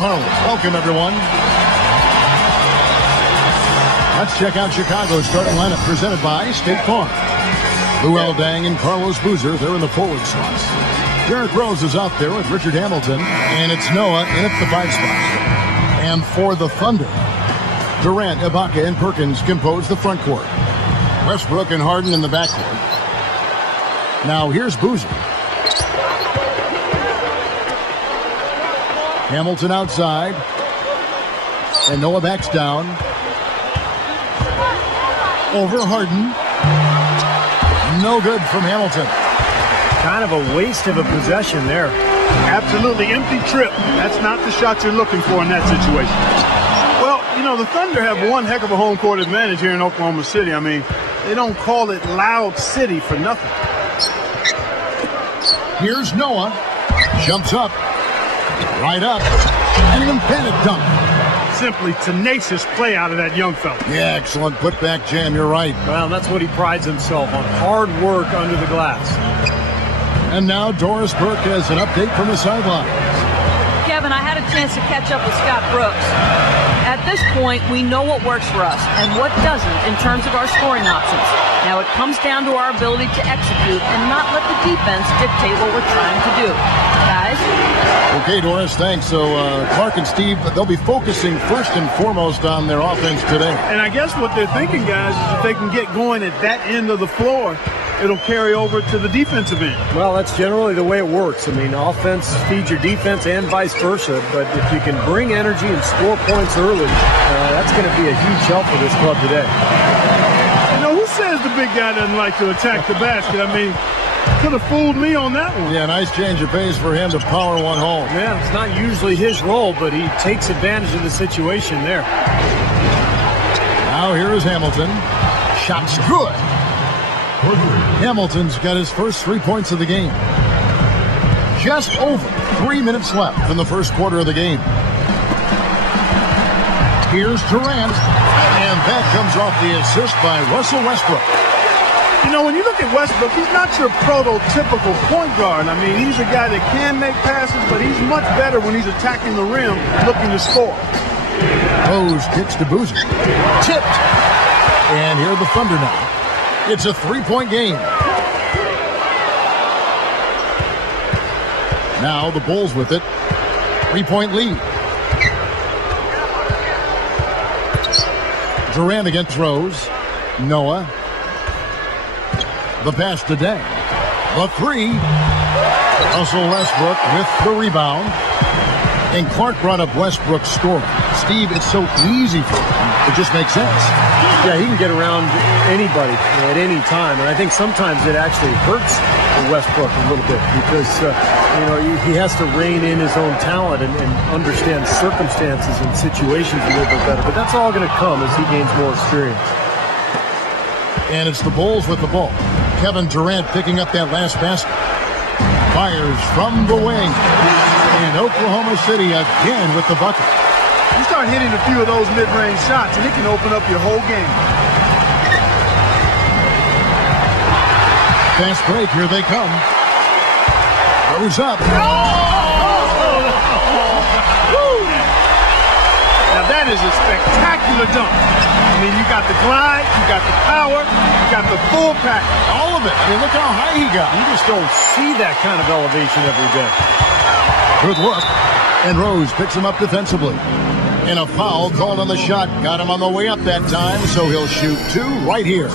Welcome, everyone. Let's check out Chicago's starting lineup presented by State Farm. Lou Dang and Carlos Boozer, they're in the forward slots. Derrick Rose is out there with Richard Hamilton, and it's Noah in at the 5 spot. And for the Thunder, Durant, Ibaka, and Perkins compose the front court. Westbrook and Harden in the backcourt. Now here's Boozer. Hamilton outside. And Noah backs down. Over Harden. No good from Hamilton. Kind of a waste of a possession there. Absolutely empty trip. That's not the shot you're looking for in that situation. Well, you know, the Thunder have one heck of a home court advantage here in Oklahoma City. I mean, they don't call it Loud City for nothing. Here's Noah. Jumps up. Right up. And an emphatic dunk. Simply tenacious play out of that young fella. Yeah, excellent putback jam. You're right. Well, that's what he prides himself on. Hard work under the glass. And now Doris Burke has an update from the sidelines. Kevin, I had a chance to catch up with Scott Brooks. At this point, we know what works for us and what doesn't in terms of our scoring options. Now it comes down to our ability to execute and not let the defense dictate what we're trying to do. Guys? Okay, Doris, thanks. So Clark and Steve, they'll be focusing first and foremost on their offense today. And I guess what they're thinking, guys, is if they can get going at that end of the floor, it'll carry over to the defensive end. Well, that's generally the way it works. I mean, offense feeds your defense and vice versa. But if you can bring energy and score points early, that's going to be a huge help for this club today. You know, who says the big guy doesn't like to attack the basket? I mean, could have fooled me on that one. Yeah, nice change of pace for him to power one home. Yeah, it's not usually his role, but he takes advantage of the situation there. Now here is Hamilton. Shot's good. Hamilton's got his first 3 points of the game. Just over 3 minutes left in the first quarter of the game. Here's Durant, and that comes off the assist by Russell Westbrook. You know, when you look at Westbrook, he's not your prototypical point guard. I mean, he's a guy that can make passes, but he's much better when he's attacking the rim looking to score. Rose kicks to Boozer. Tipped. And here are the Thunder now. It's a 3-point game. Now the Bulls with it. 3-point lead. Durant against Rose. Noah. The pass to Dang. The 3. Russell Westbrook with the rebound. And Clark brought up Westbrook's scoring. Steve, it's so easy for him. It just makes sense. Yeah, he can get around anybody at any time. And I think sometimes it actually hurts Westbrook a little bit because, you know, he has to rein in his own talent and understand circumstances and situations a little bit better. But that's all going to come as he gains more experience. And it's the Bulls with the ball. Kevin Durant picking up that last basket. Fires from the wing. And Oklahoma City again with the bucket. You start hitting a few of those mid-range shots, and it can open up your whole game. Fast break, here they come. Goes up. Now that is a spectacular dunk. I mean, you got the glide, you got the power, you got the full package. All of it. I mean, look how high he got. You just don't see that kind of elevation every day. Good look. And Rose picks him up defensively. And a foul called on the shot. Got him on the way up that time, so he'll shoot 2 right here.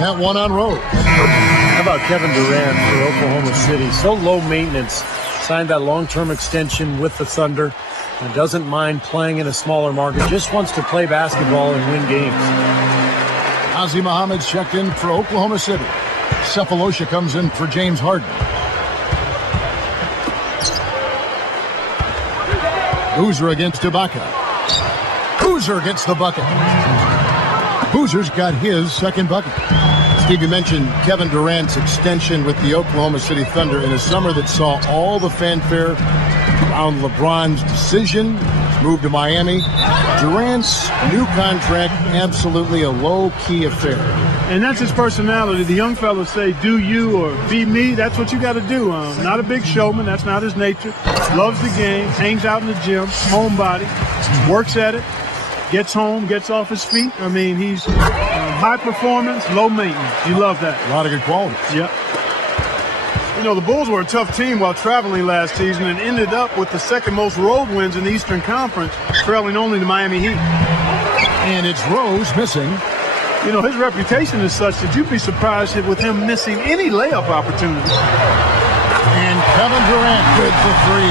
That one on Rose. How about Kevin Durant for Oklahoma City? So low maintenance. Signed that long-term extension with the Thunder. And doesn't mind playing in a smaller market. Just wants to play basketball and win games. Ozzie Muhammad's checked in for Oklahoma City. Cephalosha comes in for James Harden. Boozer against Ibaka. Boozer gets the bucket. Boozer's got his second bucket. Steve, you mentioned Kevin Durant's extension with the Oklahoma City Thunder in a summer that saw all the fanfare around LeBron's decision, move to Miami. Durant's new contract, absolutely a low-key affair. And that's his personality. The young fellas say, do you or be me. That's what you got to do. Not a big showman. That's not his nature. Loves the game, hangs out in the gym, homebody, works at it, gets home, gets off his feet. I mean, he's high performance, low maintenance. You love that. A lot of good qualities. Yep. You know, the Bulls were a tough team while traveling last season and ended up with the second most road wins in the Eastern Conference, trailing only the Miami Heat. And it's Rose missing. You know, his reputation is such that you'd be surprised with him missing any layup opportunity. And Kevin Durant good for 3.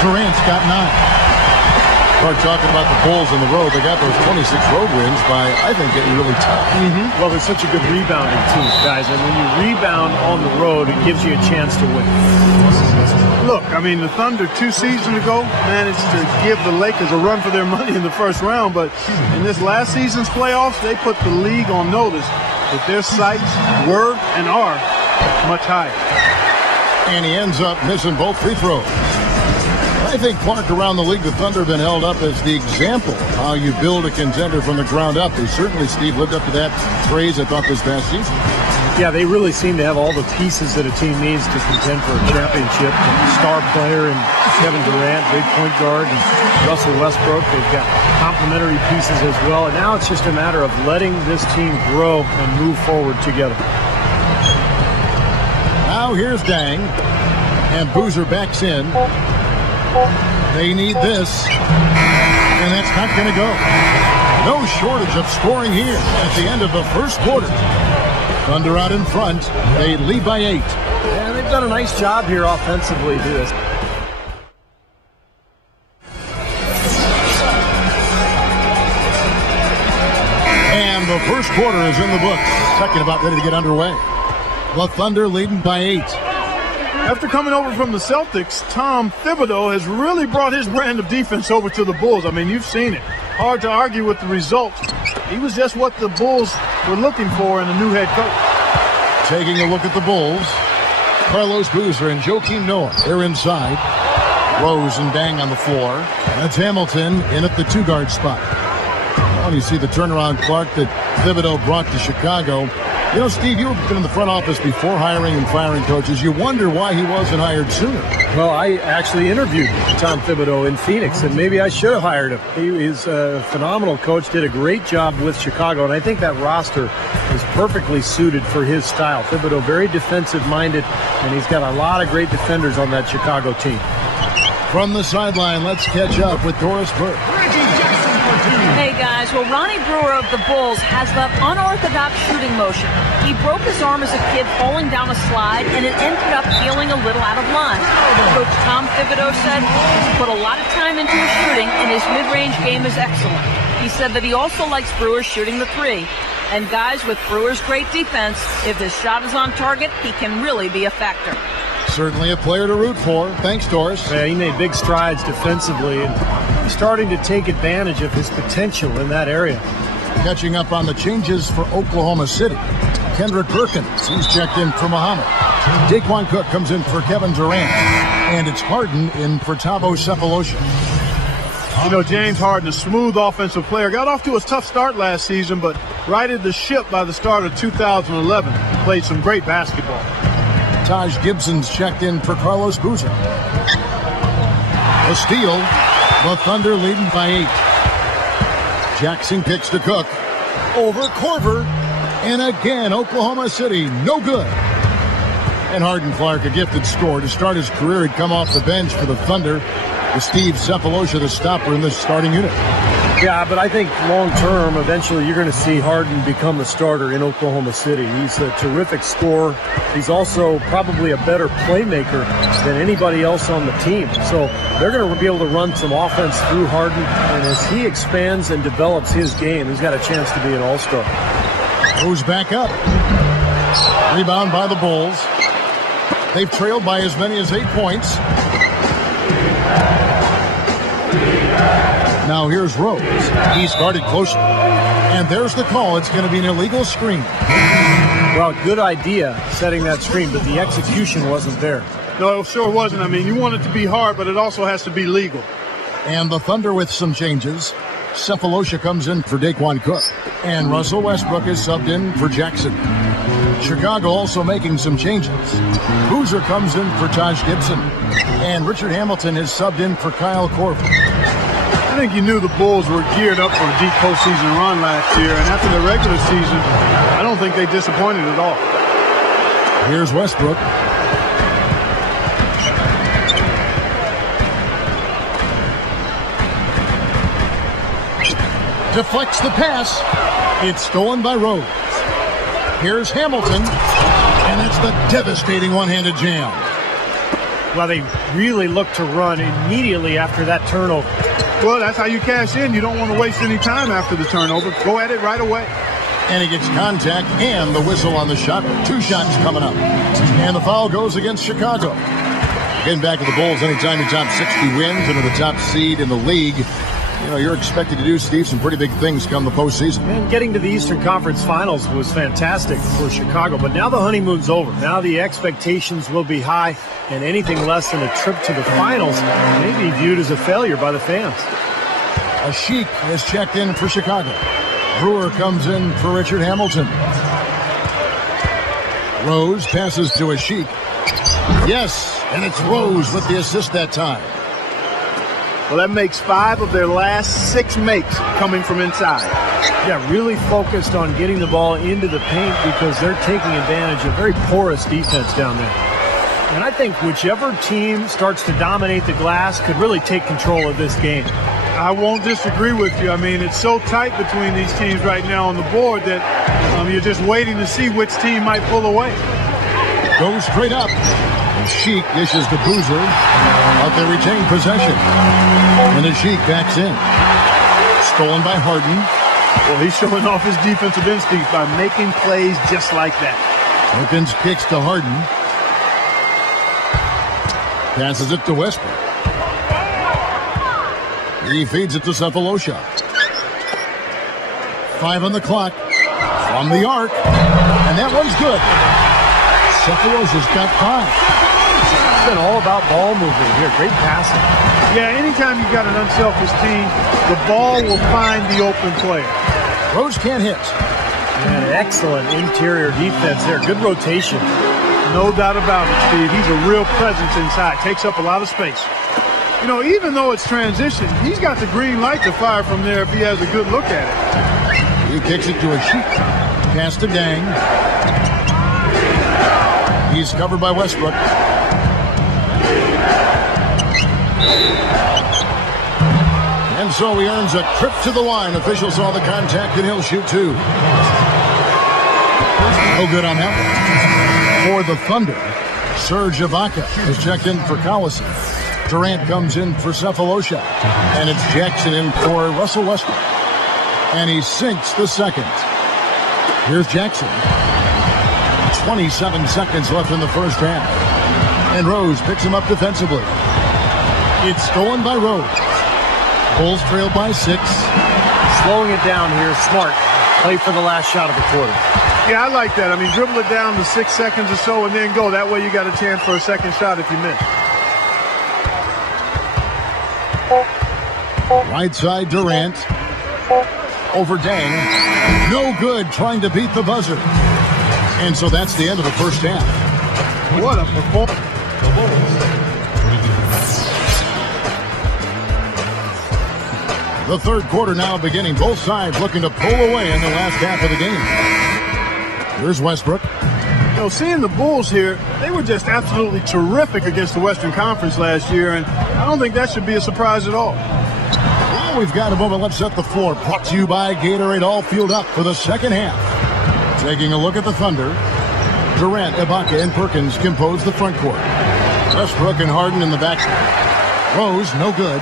Durant's got 9. Start talking about the Bulls on the road. They got those 26 road wins by, I think, getting really tough. Well, they're such a good rebounding team, guys. And when you rebound on the road, it gives you a chance to win. Look, I mean, the Thunder 2 seasons ago managed to give the Lakers a run for their money in the first round, but in this last season's playoffs, they put the league on notice that their sights were and are much higher. And he ends up missing both free throws. I think, Clark, around the league, the Thunder have been held up as the example of how you build a contender from the ground up. They certainly, Steve, lived up to that phrase, I thought, this past season. Yeah, they really seem to have all the pieces that a team needs to contend for a championship. The star player and Kevin Durant, big point guard, and Russell Westbrook. They've got complementary pieces as well. And now it's just a matter of letting this team grow and move forward together. Now here's Dang, and Boozer backs in. They need this, and that's not going to go. No shortage of scoring here at the end of the first quarter. Thunder out in front. They lead by 8. Yeah, they've done a nice job here offensively to this. And the first quarter is in the books. Second about ready to get underway. The Thunder leading by 8. After coming over from the Celtics, Tom Thibodeau has really brought his brand of defense over to the Bulls. I mean, you've seen it. Hard to argue with the results. He was just what the Bulls were looking for in a new head coach. Taking a look at the Bulls, Carlos Boozer and Joakim Noah, they're inside. Rose and Dang on the floor. That's Hamilton in at the 2-guard spot. Well, you see the turnaround, Clark, that Thibodeau brought to Chicago. You know, Steve, you've been in the front office before hiring and firing coaches. You wonder why he wasn't hired sooner. Well, I actually interviewed Tom Thibodeau in Phoenix, and maybe I should have hired him. He is a phenomenal coach, did a great job with Chicago, and I think that roster is perfectly suited for his style. Thibodeau, very defensive-minded, and he's got a lot of great defenders on that Chicago team. From the sideline, let's catch up with Doris Burke. Hey guys, well, Ronnie Brewer of the Bulls has that unorthodox shooting motion. He broke his arm as a kid falling down a slide, and it ended up feeling a little out of line. Coach Tom Thibodeau said he's put a lot of time into his shooting, and his mid-range game is excellent. He said that he also likes Brewer shooting the 3. And guys, with Brewer's great defense, if his shot is on target, he can really be a factor. Certainly a player to root for. Thanks, Doris. Yeah, he made big strides defensively, and he's starting to take advantage of his potential in that area. Catching up on the changes for Oklahoma City. Kendrick Perkins, he's checked in for Muhammad. Daquan Cook comes in for Kevin Durant. And it's Harden in for Thabo Sefolosha. You know, James Harden, a smooth offensive player, got off to a tough start last season, but righted the ship by the start of 2011. Played some great basketball. Taj Gibson's checked in for Carlos Boozer. A steal. The Thunder leading by 8. Jackson kicks to Cook. Over Korver. And again, Oklahoma City, no good. And Harden Clark, a gifted scorer. To start his career, he'd come off the bench for the Thunder. With Steve Sefolosha, the stopper in this starting unit. Yeah, but I think long-term, eventually you're going to see Harden become the starter in Oklahoma City. He's a terrific scorer. He's also probably a better playmaker than anybody else on the team. So they're going to be able to run some offense through Harden. And as he expands and develops his game, he's got a chance to be an all-star. Goes back up. Rebound by the Bulls. They've trailed by as many as 8 points. Now here's Rose. He's guarded closely. And there's the call. It's going to be an illegal screen. Well, good idea setting that screen, but the execution wasn't there. No, it sure wasn't. I mean, you want it to be hard, but it also has to be legal. And the Thunder with some changes. Cephalosha comes in for Daquan Cook. And Russell Westbrook is subbed in for Jackson. Chicago also making some changes. Boozer comes in for Taj Gibson. And Richard Hamilton is subbed in for Kyle Korver. I think you knew the Bulls were geared up for a deep postseason run last year, and after the regular season, I don't think they disappointed at all. Here's Westbrook. Deflects the pass. It's stolen by Rose. Here's Hamilton, and that's the devastating one-handed jam. Well, they really look to run immediately after that turnover. Well, that's how you cash in. You don't want to waste any time after the turnover. Go at it right away. And he gets contact and the whistle on the shot. 2 shots coming up. And the foul goes against Chicago. Getting back to the Bulls, anytime you top 60 wins and are the top seed in the league, you know, you're expected to do, Steve, some pretty big things come the postseason. And getting to the Eastern Conference Finals was fantastic for Chicago, but now the honeymoon's over. Now the expectations will be high, and anything less than a trip to the finals may be viewed as a failure by the fans. Ashik is checked in for Chicago. Brewer comes in for Richard Hamilton. Rose passes to Ashik. Yes, and it's Rose with the assist that time. Well, that makes 5 of their last 6 makes coming from inside. Yeah, really focused on getting the ball into the paint because they're taking advantage of very porous defense down there. And I think whichever team starts to dominate the glass could really take control of this game. I won't disagree with you. I mean, it's so tight between these teams right now on the board that you're just waiting to see which team might pull away. Goes straight up. Sheik dishes to Boozer, but they retain possession. And Sheik backs in. Stolen by Harden. Well, he's showing off his defensive instincts by making plays just like that. Perkins kicks to Harden. Passes it to Westbrook. He feeds it to Cephalosha. 5 on the clock. From the arc. And that one's good. Cephalosha's got 5. It's been all about ball movement here. Great passing. Yeah, anytime you've got an unselfish team, the ball will find the open player. Rose can't hit. And excellent interior defense there. Good rotation. No doubt about it, Steve. He's a real presence inside. Takes up a lot of space. You know, even though it's transition, he's got the green light to fire from there if he has a good look at it. He kicks it to a Sheik. Pass to Dang. He's covered by Westbrook. And so he earns a trip to the line. Officials saw the contact, and he'll shoot 2. No good on that one. For the Thunder, Serge Ibaka is checked in for Collison. Durant comes in for Cephalosha. And it's Jackson in for Russell Westbrook. And he sinks the second. Here's Jackson. 27 seconds left in the first half. And Rose picks him up defensively. It's stolen by Rose. Bulls trail by 6. Slowing it down here, smart. Play for the last shot of the quarter. Yeah, I like that. I mean, dribble it down to 6 seconds or so and then go. That way you got a chance for a second shot if you miss. Right side, Durant. Over Dang. No good, trying to beat the buzzer. And so that's the end of the first half. What a performance. The third quarter now beginning. Both sides looking to pull away in the last half of the game. Here's Westbrook. You know, seeing the Bulls here, they were just absolutely terrific against the Western Conference last year, and I don't think that should be a surprise at all. Well, we've got a moment. Let's set the floor. Brought to you by Gatorade. All fueled up for the second half. Taking a look at the Thunder. Durant, Ibaka, and Perkins compose the front court. Westbrook and Harden in the backcourt. Rose, no good.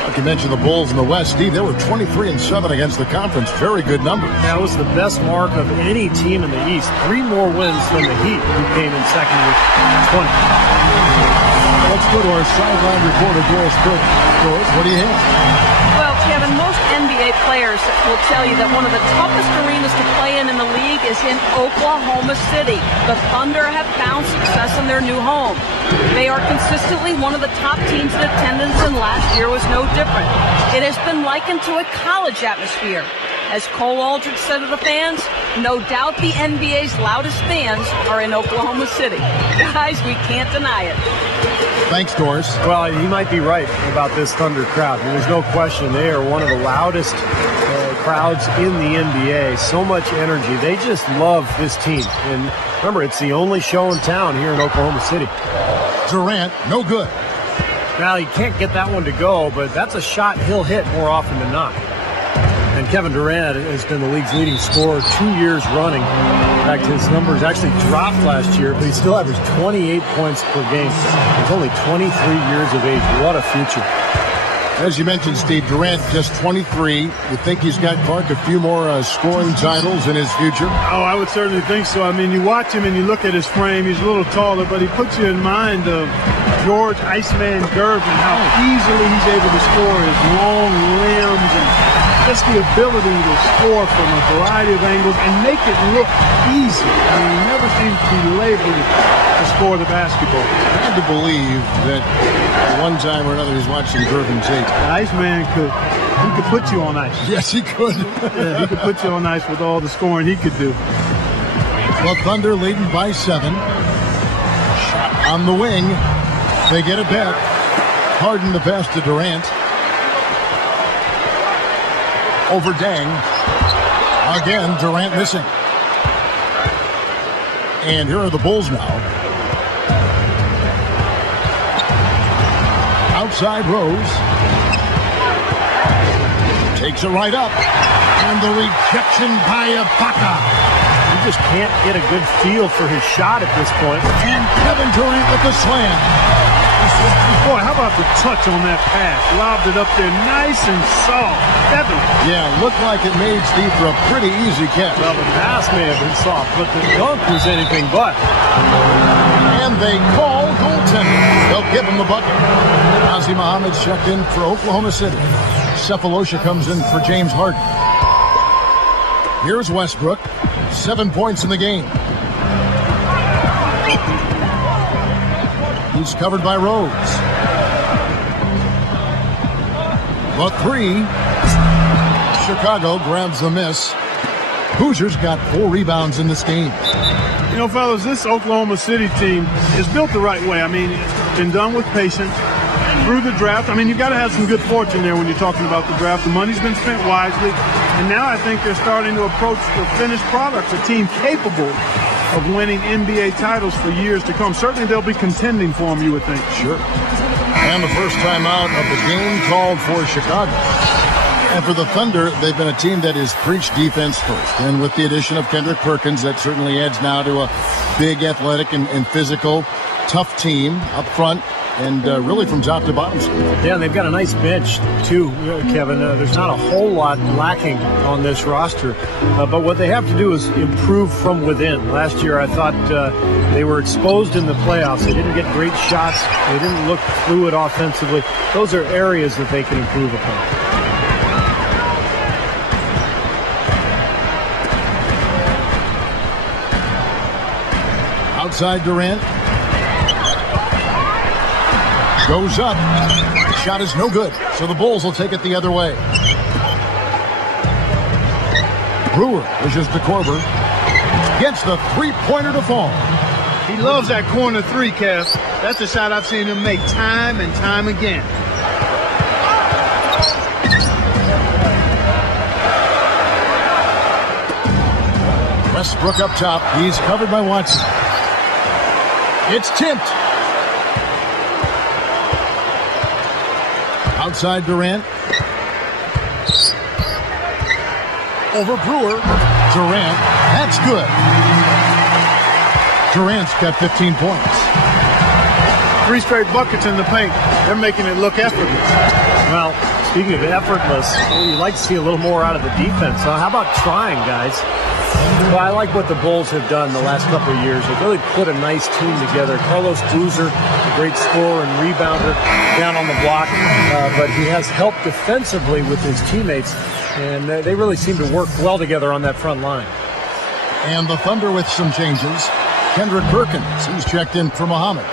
Like you mentioned, the Bulls in the West, Steve, they were 23-7 against the conference. Very good numbers. That was the best mark of any team in the East. 3 more wins than the Heat, who came in second with 20. Let's go to our sideline reporter, Doris Burke. Doris, what do you have? Well, Kevin, Kevin, most NBA players will tell you that one of the toughest arenas to play in the league is in Oklahoma City. The Thunder have found success in their new home. They are consistently one of the top teams in attendance, and last year was no different. It has been likened to a college atmosphere. As Cole Aldrich said of the fans, no doubt the NBA's loudest fans are in Oklahoma City. Guys, we can't deny it. Thanks, Doris. Well, he might be right about this Thunder crowd. There's no question they are one of the loudest crowds in the NBA. So much energy. They just love this team. And remember, it's the only show in town here in Oklahoma City. Durant, no good. Now, he can't get that one to go, but that's a shot he'll hit more often than not. And Kevin Durant has been the league's leading scorer 2 years running. In fact, his numbers actually dropped last year, but he still averaged 28 points per game. He's only 23 years of age. What a future. As you mentioned, Steve, Durant just 23. You think he's got, Clark, a few more scoring titles in his future? Oh, I would certainly think so. I mean, you watch him and you look at his frame. He's a little taller, but he puts you in mind of George Iceman Gervin, how easily he's able to score, his long limbs and just the ability to score from a variety of angles and make it look easy. I mean, he never seems to be labored to score the basketball. Hard to believe that one time or another he's watching Gervin tape. Iceman could put you on ice. Yes, he could. Yeah, he could put you on ice with all the scoring he could do. Well, Thunder leading by 7. Shot on the wing. They get it back. Harden the pass to Durant. Over Dang. Again, Durant missing. And here are the Bulls now. Outside Rose. Takes it right up. And the rejection by Ibaka. You just can't get a good feel for his shot at this point. And Kevin Durant with the slam. Boy, how about the touch on that pass? Lobbed it up there nice and soft. Feathery. Yeah, looked like it made Steve for a pretty easy catch. Well, the pass may have been soft, but the dunk was anything but. And they call goaltending. They'll give him the bucket. Ozzie Muhammad's checked in for Oklahoma City. Cephalosha comes in for James Harden. Here's Westbrook. 7 points in the game. He's covered by Rose. The 3. Chicago grabs the miss. Hoosiers got 4 rebounds in this game. You know, fellas, this Oklahoma City team is built the right way. I mean, it's been done with patience through the draft. I mean, you've got to have some good fortune there when you're talking about the draft. The money's been spent wisely. And now I think they're starting to approach the finished product, a team capable of winning NBA titles for years to come. Certainly they'll be contending for them, you would think. Sure. And the first time out of the game called for Chicago. And for the Thunder, they've been a team that has preached defense first. And with the addition of Kendrick Perkins, that certainly adds now to a big athletic and physical, tough team up front. And really from top to bottom. Yeah, they've got a nice bench, too, Kevin. There's not a whole lot lacking on this roster. But what they have to do is improve from within. Last year, I thought they were exposed in the playoffs. They didn't get great shots. They didn't look fluid offensively. Those are areas that they can improve upon. Outside Durant. Goes up. The shot is no good, so the Bulls will take it the other way. Brewer pushes to Korver. Gets the three-pointer to fall. He loves that corner 3, Kev. That's a shot I've seen him make time and time again. Westbrook up top. He's covered by Watson. It's tipped. Outside Durant. Over Brewer. Durant. That's good. Durant's got 15 points. 3 straight buckets in the paint. They're making it look effortless. Well, speaking of effortless, you'd like to see a little more out of the defense. So how about trying, guys? Well, I like what the Bulls have done the last couple of years. They've really put a nice team together. Carlos Boozer, a great scorer and rebounder down on the block, but he has helped defensively with his teammates, and they really seem to work well together on that front line. And the Thunder with some changes. Kendrick Perkins, he's checked in for Muhammad.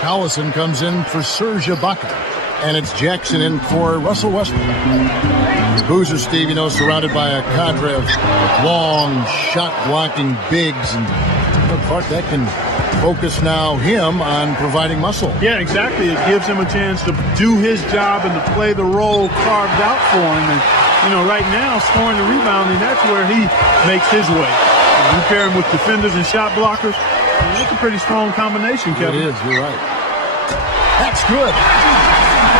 Collison comes in for Serge Ibaka. And it's Jackson in for Russell Westbrook. Boozer, Steve, surrounded by a cadre of long, shot-blocking bigs. And Clark, that can focus now him on providing muscle. Yeah, exactly. It gives him a chance to do his job and to play the role carved out for him. And, right now, scoring and rebounding, that's where he makes his way. And you pair him with defenders and shot blockers, that's a pretty strong combination, Kevin. It is, you're right. That's good.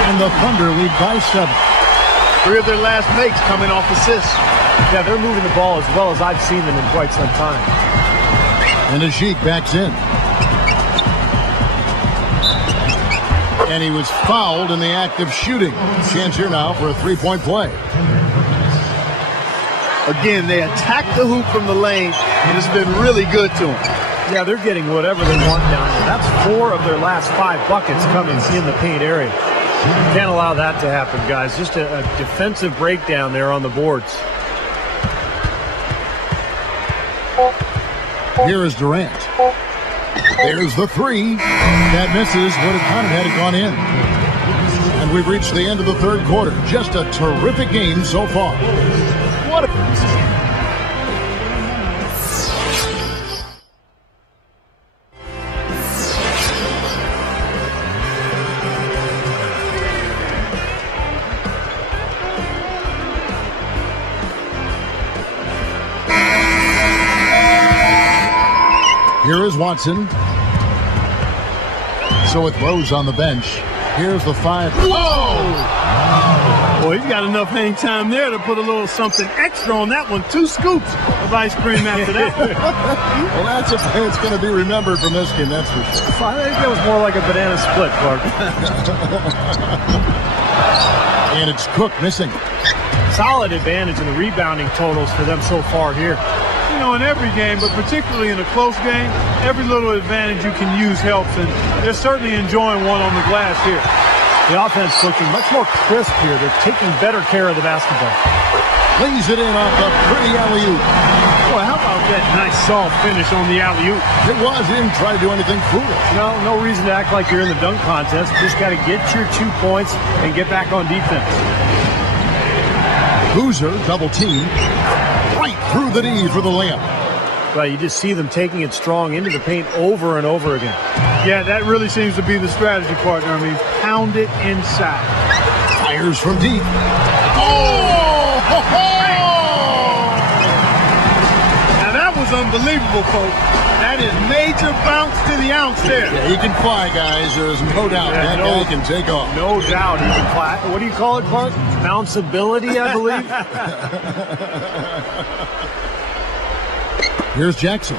And the Thunder lead by 7. 3 of their last makes coming off assists. Yeah, they're moving the ball as well as I've seen them in quite some time. And Ajik backs in. And he was fouled in the act of shooting. Chance here now for a three-point play. Again, they attack the hoop from the lane, and it's been really good to them. Yeah, they're getting whatever they want down here. That's 4 of their last 5 buckets coming in the paint area. Can't allow that to happen, guys. Just a defensive breakdown there on the boards. Here is Durant. There's the 3. That misses. Would have counted had it gone in. And we've reached the end of the third quarter. Just a terrific game so far. What a... Here is Watson. So with Rose on the bench, here's the 5. Whoa! Boy, he's got enough hang time there to put a little something extra on that one. 2 scoops of ice cream after that. Well, that's a play that's going to be remembered from this game, that's for sure. I think that was more like a banana split, Clark. And it's Cook missing. Solid advantage in the rebounding totals for them so far here. In every game, but particularly in a close game, every little advantage you can use helps, and they're certainly enjoying one on the glass here. The offense looking much more crisp here. They're taking better care of the basketball. Lays it in off the pretty alley-oop. Boy, how about that nice soft finish on the alley-oop? It was. He didn't try to do anything foolish. No reason to act like you're in the dunk contest. Just got to get your 2 points and get back on defense. Boozer double team. Right through the knee for the layup. Well, you just see them taking it strong into the paint over and over again. Yeah, that really seems to be the strategy, partner. I mean, pound it inside. Fires from deep. Oh! Ho, ho! Now that was unbelievable, folks. That is major bounce to the ounce there. Yeah, he can fly, guys. There's no doubt that guy can take off. No doubt he can fly. What do you call it, Clark? Bounceability, I believe. Here's Jackson.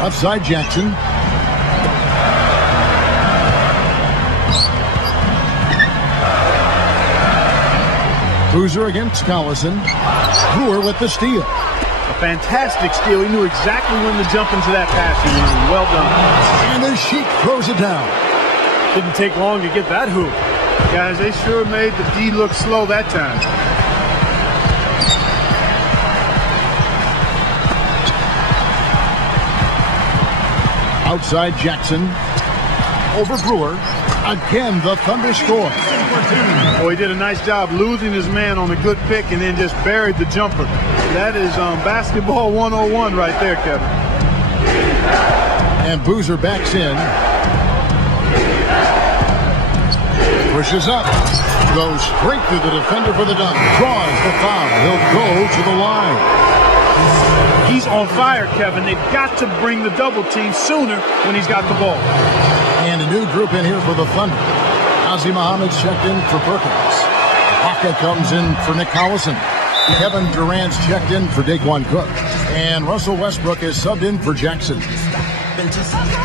Left side, Jackson. Boozer against Collison. Brewer with the steal. A fantastic steal. He knew exactly when to jump into that passing lane. Well done. And the Sheik throws it down. Didn't take long to get that hoop. Guys, they sure made the D look slow that time. Outside Jackson. Over Brewer. Again, the Thunder score. Boy, he did a nice job losing his man on a good pick and then just buried the jumper. That is basketball 101 right there, Kevin. And Boozer backs in. Pushes up. Goes straight to the defender for the dunk. Draws the foul. He'll go to the line. He's on fire, Kevin. They've got to bring the double team sooner when he's got the ball. And a new group in here for the Thunder. Ozzie Muhammad's checked in for Perkins. Haka comes in for Nick Collison. Kevin Durant's checked in for Daquan Cook. And Russell Westbrook is subbed in for Jackson.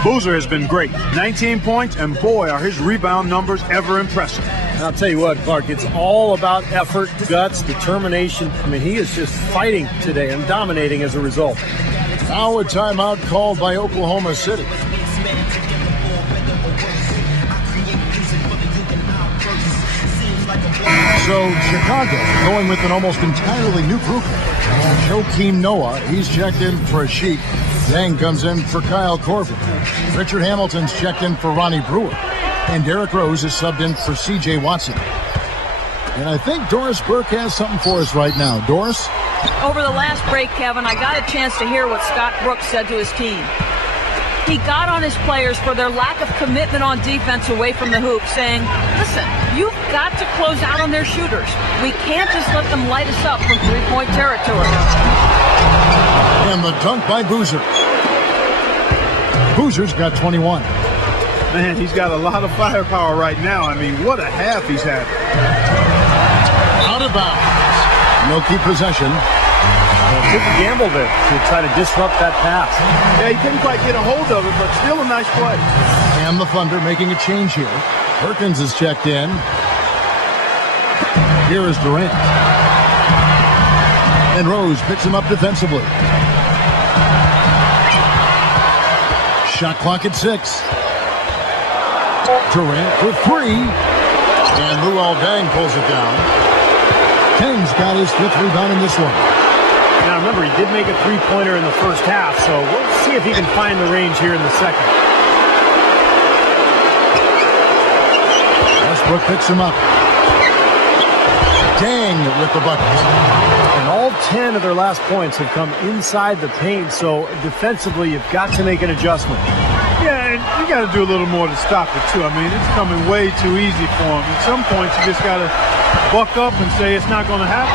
Boozer has been great. 19 points, and boy, are his rebound numbers ever impressive. And I'll tell you what, Clark, it's all about effort, guts, determination. I mean, he is just fighting today and dominating as a result. Now a timeout called by Oklahoma City. So Chicago going with an almost entirely new group. Joakim Noah, he's checked in for Ashik. Zhang comes in for Kyle Corbin. Richard Hamilton's checked in for Ronnie Brewer. And Derrick Rose is subbed in for C.J. Watson. And I think Doris Burke has something for us right now. Doris? Over the last break, Kevin, I got a chance to hear what Scott Brooks said to his team. He got on his players for their lack of commitment on defense away from the hoop, saying, listen, you've got to close out on their shooters. We can't just let them light us up from three-point territory. And the dunk by Boozer. Boozer's got 21. Man, he's got a lot of firepower right now. I mean, what a half he's had. Out of bounds. No key possession. Took a gamble there to try to disrupt that pass. Yeah, he couldn't quite get a hold of it, but still a nice play. And the Thunder making a change here. Perkins is checked in. Here is Durant. And Rose picks him up defensively. Shot clock at 6. Durant for 3. And Luol Deng pulls it down. Deng's got his 5th rebound in this one. Now remember, he did make a three-pointer in the first half, so we'll see if he can find the range here in the second. Westbrook picks him up. Deng with the bucket. And all 10 of their last points have come inside the paint, so defensively you've got to make an adjustment. Yeah, and you got to do a little more to stop it, too. I mean, it's coming way too easy for him. At some points, you just got to buck up and say it's not going to happen.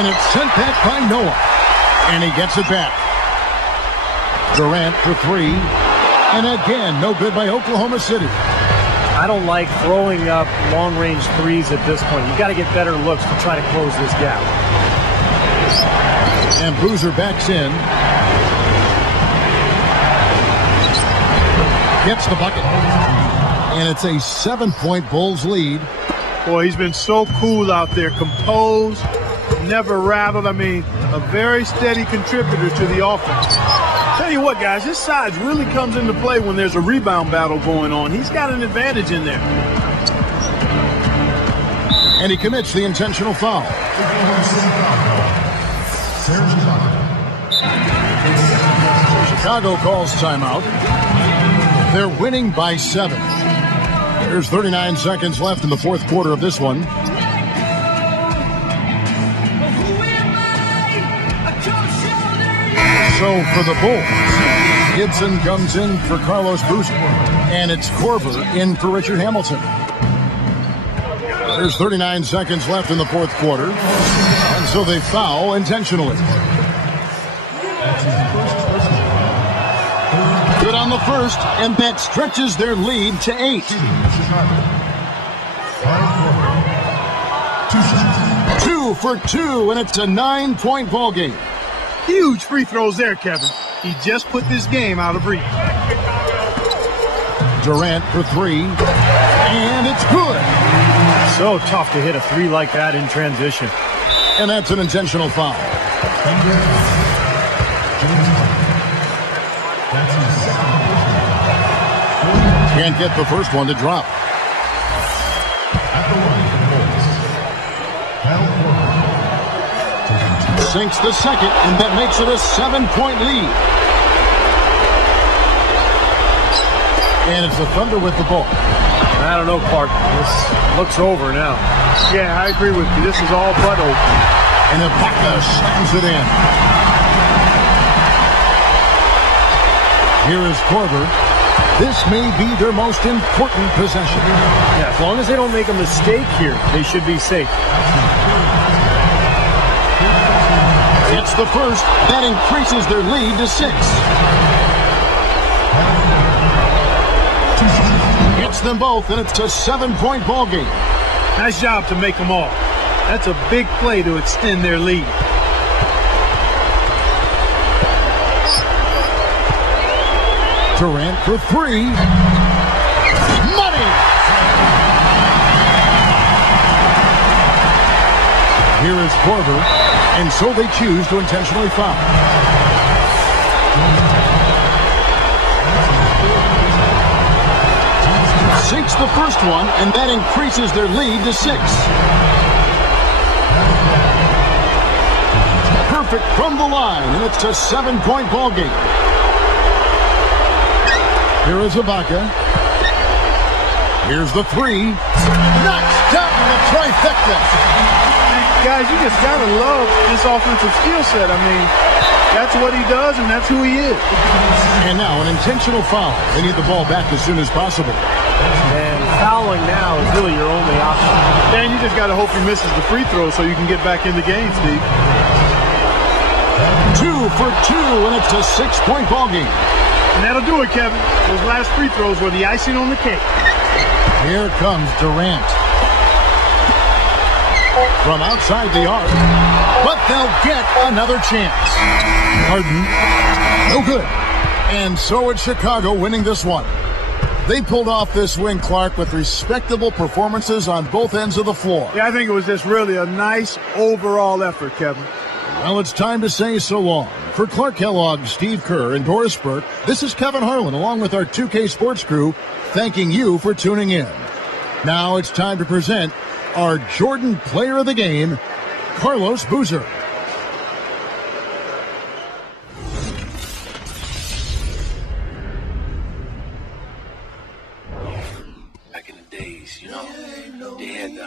And it's sent back by Noah. And he gets it back. Durant for 3. And again, no good by Oklahoma City. I don't like throwing up long-range threes at this point. You got to get better looks to try to close this gap. And Boozer backs in. Gets the bucket. And it's a 7-point Bulls lead. Boy, he's been so cool out there, composed, never rattled. I mean, a very steady contributor to the offense. Tell you what, guys, his size really comes into play when there's a rebound battle going on. He's got an advantage in there. And he commits the intentional foul. Chicago calls timeout. They're winning by 7. There's 39 seconds left in the fourth quarter of this one. So for the Bulls, Gibson comes in for Carlos Boozer, and it's Korver in for Richard Hamilton. There's 39 seconds left in the fourth quarter, and so they foul intentionally. Good on the first, and that stretches their lead to 8. 2 for 2, and it's a 9-point ball game. Huge free throws there, Kevin. He just put this game out of reach. Durant for 3, and it's good. So tough to hit a 3 like that in transition. And that's an intentional foul. Can't get the first one to drop. Sinks the second, and that makes it a 7-point lead. And it's the Thunder with the ball. I don't know, Clark. This looks over now. Yeah, I agree with you. This is all but over. And Ibaka slams it in. Here is Korver. This may be their most important possession. Yeah, as long as they don't make a mistake here, they should be safe. It's the first. That increases their lead to 6. Gets them both, and it's a 7-point ball game. Nice job to make them all. That's a big play to extend their lead. Durant for 3. Money! Here is Korver, and so they choose to intentionally foul. Sinks the first one, and that increases their lead to 6. Perfect from the line, and it's a 7-point ball game. Here is Ibaka. Here's the 3. Knocks down the trifecta. Guys, you just got to love this offensive skill set. I mean, that's what he does, and that's who he is. And now an intentional foul. They need the ball back as soon as possible. And fouling now is really your only option. Dan, you just got to hope he misses the free throw so you can get back in the game, Steve. 2 for 2, and it's a 6-point ball game. And that'll do it, Kevin. Those last free throws were the icing on the cake. Here comes Durant. From outside the arc, but they'll get another chance. Harden, no good. And so it's Chicago winning this one. They pulled off this win, Clark, with respectable performances on both ends of the floor. Yeah, I think it was just really a nice overall effort, Kevin. Well, it's time to say so long. For Clark Kellogg, Steve Kerr, and Doris Burke, this is Kevin Harlan, along with our 2K Sports crew, thanking you for tuning in. Now it's time to present our Jordan Player of the Game, Carlos Boozer. Back in the days, you know, they had the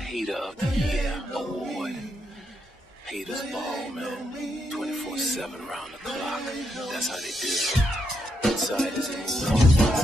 Hater of the Year award. Haters ball, man, 24/7 around the clock. That's how they do it. Inside is a move.